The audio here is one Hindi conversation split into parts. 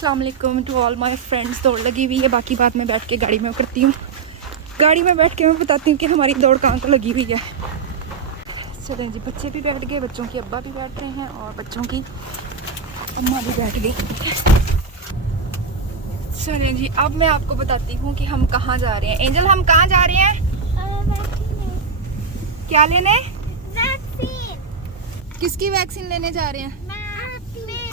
अस्सलाम वालेकुम टू ऑल माय फ्रेंड्स। दौड़ लगी हुई है, बाकी बात मैं बैठ के गाड़ी में करती हूँ। गाड़ी में बैठ के मैं बताती हूँ कि हमारी दौड़ कहाँ को लगी हुई है। चलें जी, बच्चे भी बैठ गए, बच्चों के अब्बा भी बैठ रहे हैं और बच्चों की अम्मा भी बैठ गई। चलें जी, अब मैं आपको बताती हूँ कि हम कहाँ जा रहे हैं। एंजल, हम कहाँ जा रहे हैं? क्या लेने? वैक्सीन। किसकी वैक्सीन लेने जा रहे हैं?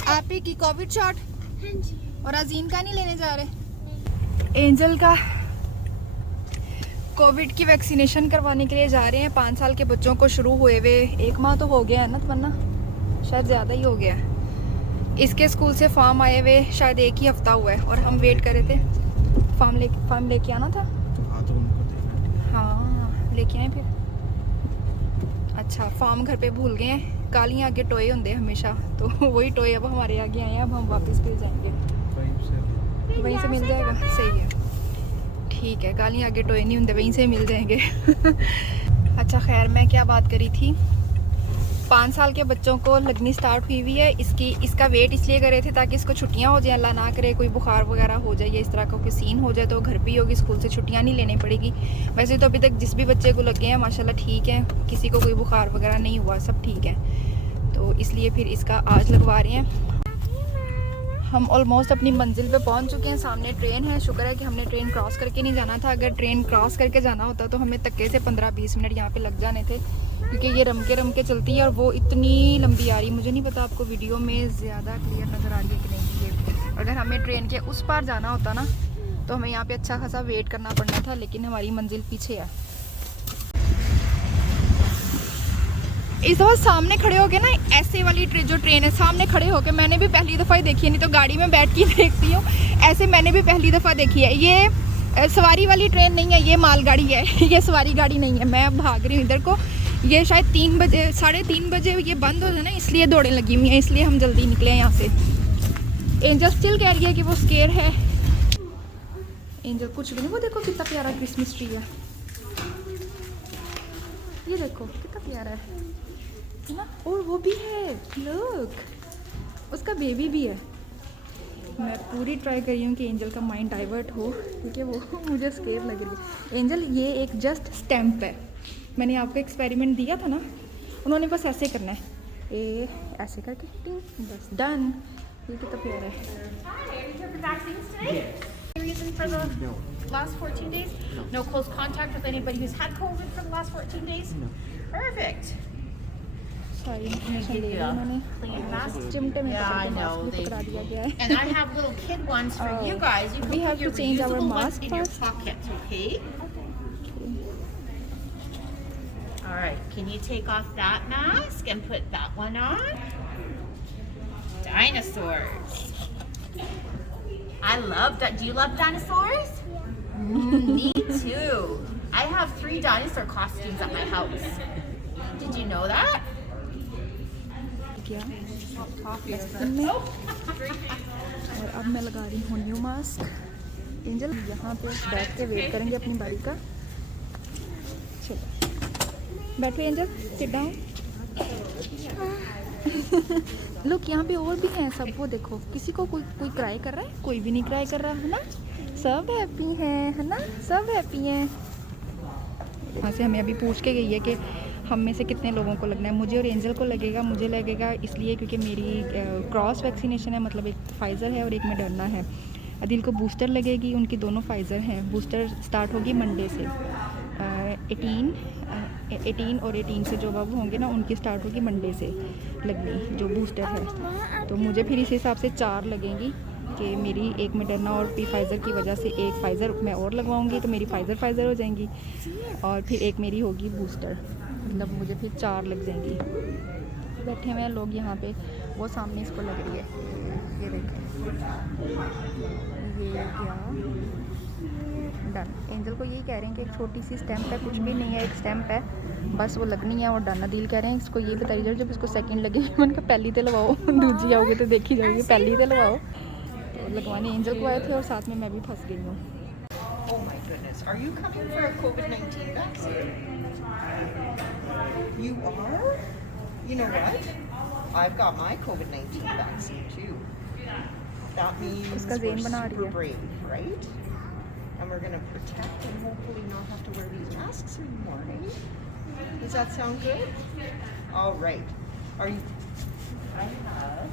आप ही की कोविड शॉट। हाँ जी। और अजीम का नहीं लेने जा रहे? एंजल का कोविड की वैक्सीनेशन करवाने के लिए जा रहे हैं। 5 साल के बच्चों को शुरू हुए हुए 1 माह तो हो गया है ना, वरना शायद ज़्यादा ही हो गया है। इसके स्कूल से फॉर्म आए हुए शायद 1 ही हफ्ता हुआ है और हम वेट कर रहे थे। फॉर्म लेके आना था। हाँ, लेके आए फिर। अच्छा, फॉर्म घर पे भूल गए हैं। काली आगे टोए होंगे हमेशा, तो वही टोए अब हमारे आगे आए हैं। अब हम वापस फिर जाएंगे, वहीं से मिल जाएगा। सही है, ठीक है। काली आगे टोए नहीं होंगे, वहीं से मिल जाएंगे। अच्छा खैर, मैं क्या बात करी थी। 5 साल के बच्चों को लगनी स्टार्ट हुई है। इसका वेट इसलिए कर रहे थे ताकि इसको छुट्टियां हो जाए, अल्लाह ना करे कोई बुखार वगैरह हो जाए या इस तरह का कोई सीन हो जाए तो घर पे ही होगी, स्कूल से छुट्टियां नहीं लेनी पड़ेगी। वैसे तो अभी तक जिस भी बच्चे को लगे हैं माशाल्लाह ठीक है, किसी को कोई बुखार वगैरह नहीं हुआ, सब ठीक है। तो इसलिए फिर इसका आज लगवा रहे हैं। हम ऑलमोस्ट अपनी मंजिल पे पहुंच चुके हैं। सामने ट्रेन है। शुक्र है कि हमने ट्रेन क्रॉस करके नहीं जाना था। अगर ट्रेन क्रॉस करके जाना होता तो हमें धक्के से 15-20 मिनट यहाँ पे लग जाने थे, क्योंकि ये रम के चलती है और वो इतनी लंबी आ रही। मुझे नहीं पता आपको वीडियो में ज़्यादा क्लियर नज़र आ रही है कि नहीं। ये अगर हमें ट्रेन के उस पार जाना होता ना तो हमें यहाँ पे अच्छा खासा वेट करना पड़ना था, लेकिन हमारी मंजिल पीछे है। इस दफ़ा सामने खड़े होके ना, ऐसे वाली जो ट्रेन है सामने खड़े होके मैंने भी पहली दफ़ा ही देखी है, नहीं तो गाड़ी में बैठ के देखती हूँ। ऐसे मैंने भी पहली दफ़ा देखी है। ये सवारी वाली ट्रेन नहीं है, ये मालगाड़ी है। ये सवारी गाड़ी नहीं है। मैं भाग रही हूँ इधर को। ये शायद 3 बजे 3:30 बजे ये बंद हो जाए ना, इसलिए दौड़े लगी हुई हैं, इसलिए हम जल्दी निकले हैं यहाँ से। एंजल स्टिल कह रही है कि वो स्केयर है। एंजल कुछ भी नहीं। वो देखो कितना प्यारा क्रिसमस ट्री है। ये देखो कितना प्यारा है ना। और वो भी है, लुक, उसका बेबी भी है। मैं पूरी ट्राई कर रही हूँ कि एंजल का माइंड डाइवर्ट हो, क्योंकि वो मुझे स्केयर लग रही है। एंजल, ये एक जस्ट स्टैम्प है। मैंने आपको एक्सपेरिमेंट दिया था ना, उन्होंने बस ऐसे करना है, ये ऐसे करके टिंग, बस डन। ये कितना प्यारा है। Reason for the last 14 days? No close contact with anybody who's had COVID for the last 14 days? No. Perfect. सारी इन्फॉर्मेशन दे दी उन्होंने। Clean mask. चिमटे में Yeah, I know. मास्क भी पकड़ा दिया गया है। And I have little kid ones for you guys. You can We have put your to change our reusable ones mask in your first. pocket, okay? All right. Can you take off that mask and put that one on? Dinosaurs. I love that. Do you love dinosaurs? Me too. I have 3 dinosaur costumes at my house. Did you know that? किया डस्टबिन में। और अब मैं लगा रही हूँ न्यू मास्क। एंजल, यहाँ पे बैठ के वेट करेंगे अपनी बारी का। चलो बैठो एंजल, सिट डाउन। लुक, यहाँ पे और भी हैं सब। वो देखो, किसी को कोई क्राई कर रहा है? कोई भी नहीं क्राई कर रहा है ना। सब हैप्पी हैं, है ना, सब हैप्पी हैं। वहाँ से हमें अभी पूछ के गई है कि हम में से कितने लोगों को लगना है। मुझे और एंजल को लगेगा। मुझे लगेगा इसलिए क्योंकि मेरी क्रॉस वैक्सीनेशन है, मतलब एक फाइज़र है और एक मॉडर्ना है। अदिल को बूस्टर लगेगी, उनकी दोनों फाइज़र हैं। बूस्टर स्टार्ट होगी मंडे से। 18 और 18 से जो बाबू होंगे ना, उनकी स्टार्ट होगी मंडे से लगनी, जो बूस्टर है। तो मुझे फिर इस हिसाब से 4 लगेंगी कि मेरी एक मॉडर्ना और फाइज़र की वजह से एक फाइज़र मैं और लगवाऊंगी, तो मेरी फाइज़र हो जाएंगी। और फिर एक मेरी होगी बूस्टर, मतलब मुझे फिर 4 लग जाएंगी। बैठे हुए हैं लोग यहाँ पे। वो सामने इसको लग रही है, ये देखो, ये क्या डन। एंजल को यही कह रहे हैं कि एक छोटी सी स्टैम्प है, कुछ भी नहीं है, एक स्टैम्प है बस, वो लगनी है और डन। अदील कह रहे हैं इसको ये बताइए जाए जब इसको सेकंड लगेगी। उनका पहली तो लगवाओ, दूसरी आओगे तो देखी जाओगी, पहली तो लगवाओ। तो लगवाने एंजल को आए थे और साथ में मैं भी फंस गई हूँ। Oh my goodness. Are you coming for a COVID-19 vaccine? You are? You know what? I've got my COVID-19 vaccine too. That means उसका we're ज़ेन बना रही super है। brave, right? And we're gonna protect and hopefully not have to wear these masks anymore, eh? Does that sound good? All right. Are you? I have.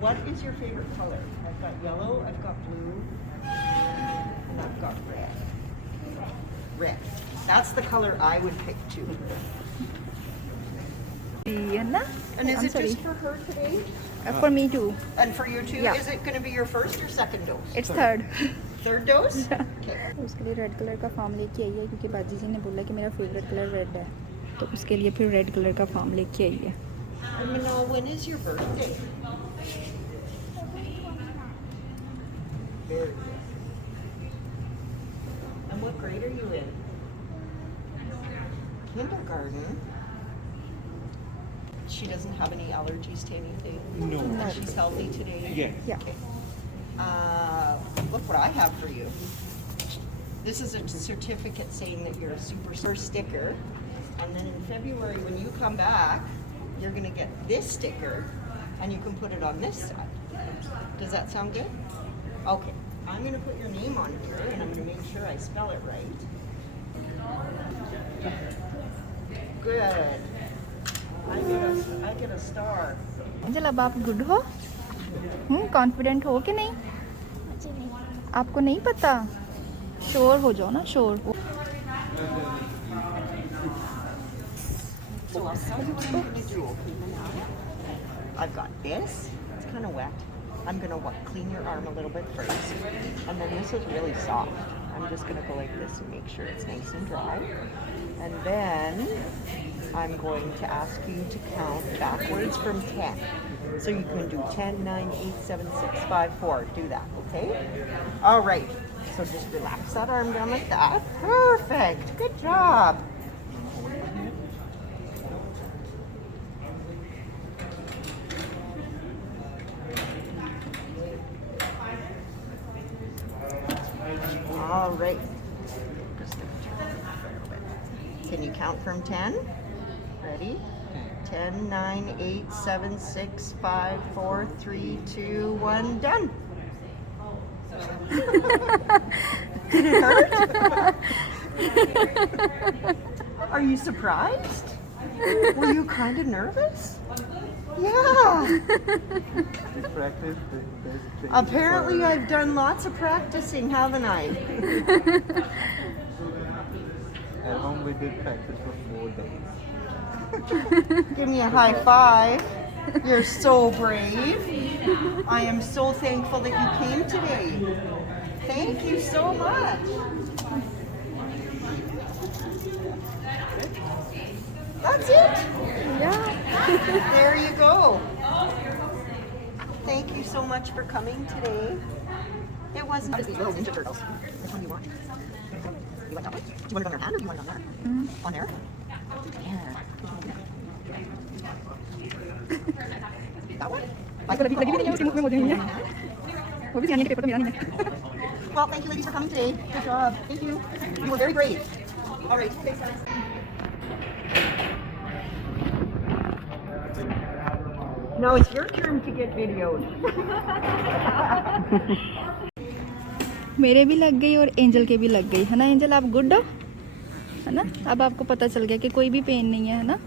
What is your favorite color? I've got yellow, I've got blue, and I've got red. Red. That's the color I would pick too. है ना? And is I'm it sorry. just for her today? For me too. And for you too? Yeah. Is it going to be your first or second dose? It's third. Third dose? Okay. उसके लिए रेड कलर का फॉर्म लेके आई है क्योंकि बाजी जी ने बोला कि मेरा फेवरेट कलर रेड है, तो उसके लिए फिर रेड कलर का फॉर्म लेके आई है। And Manal, when is your birthday? Very good. And what grade are you in? Kindergarten. She doesn't have any allergies to anything? No. And she's healthy today? Yeah. Yeah. Okay. Look what I have for you. This is a certificate saying that you're a super sticker. And then in February, when you come back, you're going to get this sticker and you can put it on this side. Does that sound good? Okay. I'm going to put your name on here and I'm going to make sure I spell it right. Good. I get a star. Angel अब आप गुड हो? कॉन्फिडेंट हो कि नहीं? मुझे नहीं आपको नहीं पता? श्योर हो जाओ ना, sure. So I'll tell you what I'm going to do, okay, Manal? I've got this. It's kind of wet. I'm going to clean your arm a little bit first. And then this is really soft. I'm just going to go like this and make sure it's nice and dry. And then I'm going to ask you to count backwards from 10. So you can do 10, 9, 8, 7, 6, 5, 4. Do that, okay? All right. So just relax that arm down like that. Perfect. Good job. All right. Just gonna turn it up a little bit. Can you count from 10? Ready? 10, 9, 8, 7, 6, 5, 4, 3, 2, 1, done. Did it hurt? Are you surprised? Were you kind of nervous? Yeah. Practice. Apparently I've done lots of practicing, haven't I? At home we did practice for 4 days. Give me a high five. You're so brave. I am so thankful that you came today. Thank you so much. That's it. Yeah. There you go. Thank you so much for coming today. It wasn't just these little Ninja Turtles. Which one do you want? You want that one? Do you want it on your hand or do you want it on there? On there? There. That one? लगी भी नहीं है, उसके मुख में मौजूद नहीं है। वो भी सियाने के पेपर तो मेरा नहीं है। Well, thank you ladies for coming today. Good job. Thank you. You were very brave. All right. Thanks, guys. Now it's your turn to get videoed. मेरे भी लग गई और एंजल के भी लग गई, है ना एंजल? आप गुड हो, है ना? अब आपको पता चल गया कि कोई भी पेन नहीं है ना?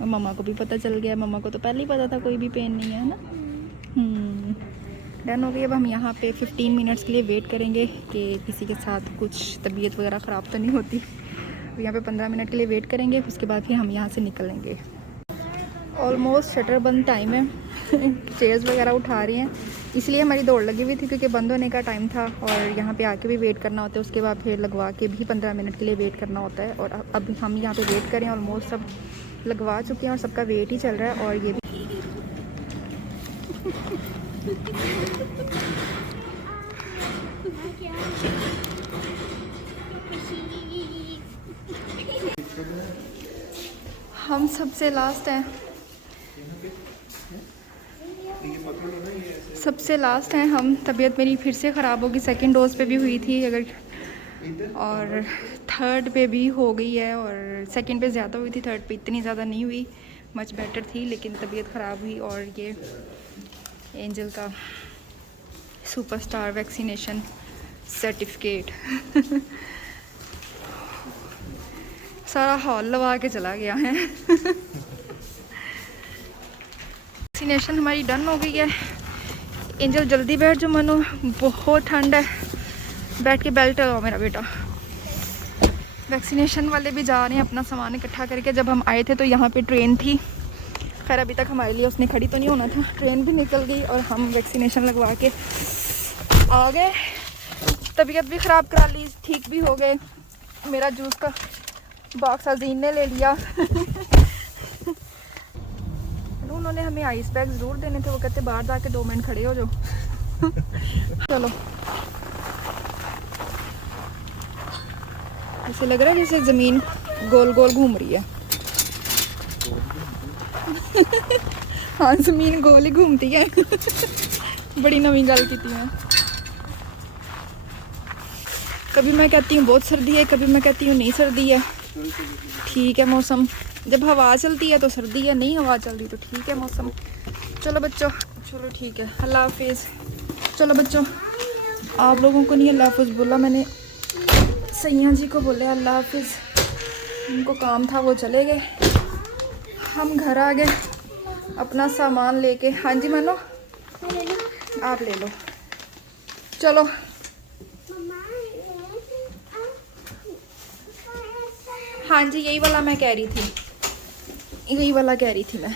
और मम्मा को भी पता चल गया, मम्मा को तो पहले ही पता था कोई भी पेन नहीं है ना? डन हो गई। अब हम यहाँ पे 15 मिनट्स के लिए वेट करेंगे कि किसी के साथ कुछ तबीयत वगैरह ख़राब तो नहीं होती। यहाँ पे 15 मिनट के लिए वेट करेंगे, उसके बाद फिर हम यहाँ से निकलेंगे। ऑलमोस्ट शटर बंद टाइम है। चेयर्स वगैरह उठा रही हैं, इसलिए हमारी दौड़ लगी हुई थी क्योंकि बंद होने का टाइम था और यहाँ पे आके भी वेट करना होता है, उसके बाद फिर लगवा के भी 15 मिनट के लिए वेट करना होता है। और अब हम यहाँ पे वेट करें, ऑलमोस्ट सब लगवा चुके हैं और सबका वेट ही चल रहा है। और ये भी हम सबसे लास्ट हैं, सबसे लास्ट हैं हम। तबीयत मेरी फिर से ख़राब होगी, सेकंड डोज पे भी हुई थी अगर, और थर्ड पे भी हो गई है। और सेकंड पे ज़्यादा हुई थी, थर्ड पे इतनी ज़्यादा नहीं हुई, मच बेटर थी, लेकिन तबीयत ख़राब हुई। और ये एंजल का सुपरस्टार वैक्सीनेशन सर्टिफिकेट। सारा हॉल लगा के चला गया है। वैक्सीनेशन हमारी डन हो गई है। एंजल जल्दी बैठ जो मनु, बहुत ठंड है। बैठ के बेल्ट लगाओ मेरा बेटा। वैक्सीनेशन वाले भी जा रहे हैं अपना सामान इकट्ठा करके। जब हम आए थे तो यहाँ पे ट्रेन थी, खैर अभी तक हमारे लिए उसने खड़ी तो नहीं होना था। ट्रेन भी निकल गई और हम वैक्सीनेशन लगवा के आ गए। तबीयत भी ख़राब करा ली, ठीक भी हो गए। मेरा जूस का बॉक्स अजीन ने ले लिया। उन्होंने हमें आइस बैग ज़रूर देने थे, वो कहते बाहर जाके 2 मिनट खड़े हो जाओ। चलो, ऐसे लग रहा है जैसे ज़मीन गोल गोल घूम रही है। हाँ, ज़मीन गोल ही घूमती है। बड़ी नवी गल की मैं। कभी मैं कहती हूँ बहुत सर्दी है, कभी मैं कहती हूँ नहीं सर्दी है। ठीक है मौसम, जब हवा चलती है तो सर्दी है, नहीं हवा चल रही तो ठीक है मौसम। चलो बच्चों, चलो ठीक है, अल्लाह हाफिज़। चलो बच्चों, आप लोगों को नहीं अल्लाह हाफिज़ बोला मैंने, सैया जी को बोले अल्लाह हाफिज़। उनको काम था, वो चले गए। हम घर आ गए अपना सामान लेके। हाँ जी मानो, आप ले लो। चलो हाँ जी, यही वाला मैं कह रही थी, यही वाला कह रही थी मैं।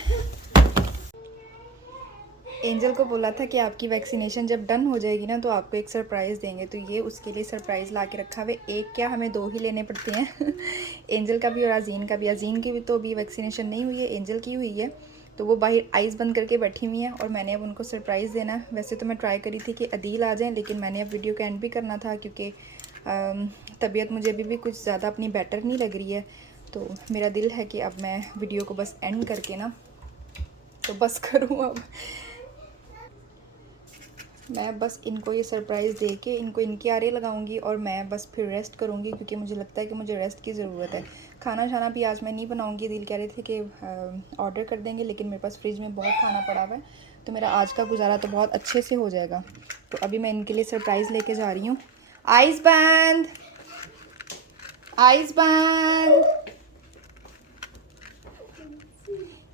एंजल को बोला था कि आपकी वैक्सीनेशन जब डन हो जाएगी ना तो आपको एक सरप्राइज़ देंगे, तो ये उसके लिए सरप्राइज़ ला के रखा हुआ। एक क्या, हमें 2 ही लेने पड़ते हैं। एंजल का भी और अजीन का भी। अजीन की भी तो अभी वैक्सीनेशन नहीं हुई है, एंजल की हुई है। तो वो बाहर आइज़ बंद करके बैठी हुई हैं और मैंने अब उनको सरप्राइज़ देना है। वैसे तो मैं ट्राई करी थी कि अदील आ जाएँ, लेकिन मैंने अब वीडियो का एंड भी करना था क्योंकि तबीयत मुझे अभी भी कुछ ज़्यादा अपनी बेटर नहीं लग रही है। तो मेरा दिल है कि अब मैं वीडियो को बस एंड करके ना तो बस करूँ। अब मैं बस इनको ये सरप्राइज़ दे के इनको इनके आरे लगाऊंगी और मैं बस फिर रेस्ट करूंगी, क्योंकि मुझे लगता है कि मुझे रेस्ट की ज़रूरत है। खाना शाना भी आज मैं नहीं बनाऊंगी। दिल कह रहे थे कि ऑर्डर कर देंगे, लेकिन मेरे पास फ्रिज में बहुत खाना पड़ा हुआ है, तो मेरा आज का गुजारा तो बहुत अच्छे से हो जाएगा। तो अभी मैं इनके लिए सरप्राइज़ लेके जा रही हूँ। आइज़ बंद, आइज़ बंद।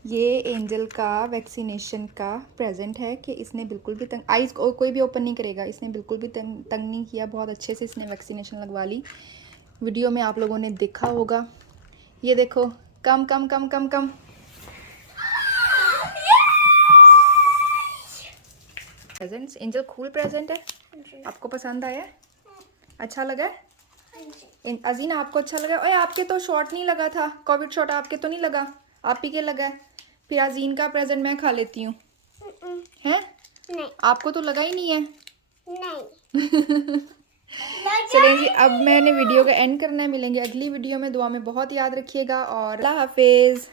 ये एंजल का वैक्सीनेशन का प्रेजेंट है कि इसने बिल्कुल भी आइज़ कोई भी ओपन नहीं करेगा। इसने बिल्कुल भी तंग नहीं किया, बहुत अच्छे से इसने वैक्सीनेशन लगवा ली। वीडियो में आप लोगों ने देखा होगा। ये देखो, कम कम कम कम कम। प्रेजेंट्स, एंजल कूल प्रेजेंट है। आपको पसंद आया? अच्छा लगा? अजीन आपको अच्छा लगा? ओए आपके तो शॉट नहीं लगा था, कोविड शॉट आपके तो नहीं लगा, आप ही के लगा है। फिर अजीन का प्रेजेंट मैं खा लेती हूँ, हैं? नहीं, आपको तो लगा ही नहीं है। नहीं। चलें जी, अब मैंने वीडियो का एंड करना है। मिलेंगे अगली वीडियो में। दुआ में बहुत याद रखिएगा और अल्लाह हाफिज़।